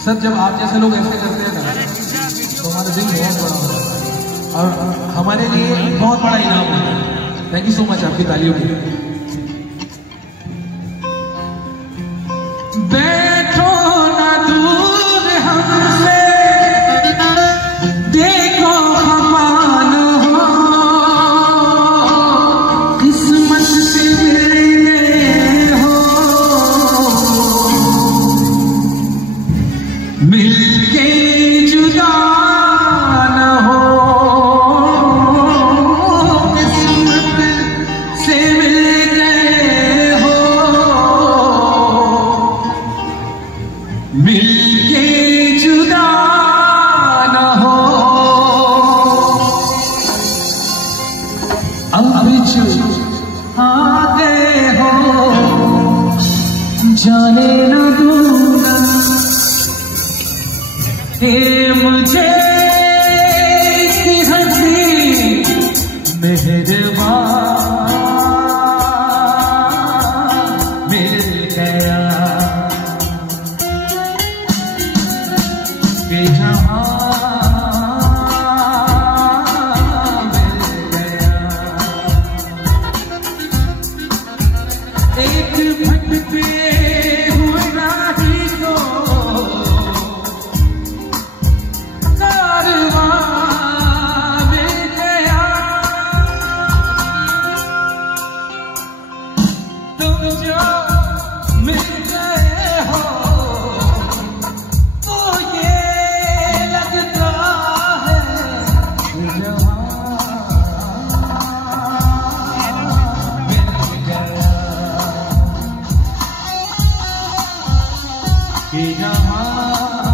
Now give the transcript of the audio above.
Sir जब आप जैसे लोग ऐसे करते हैं ना तो हमारा दिल बहुत बड़ा होता है और हमारे लिए बहुत बड़ा इनाम होता है। थैंक यू सो मच आपकी तालियों के लिए। बैठो ना दूर हमसे, देखो हमान हो, किस्मत से मिले हो, मिलके जुदा न हो, किस्मत से मिल गए हो, मिलके जुदा न हो। अब जो आते हो जाने न दूंगा, मुझे हंसी मेहरबान मिल गया कि जहां मिल गया। एक भटके हुए राही को कि जहां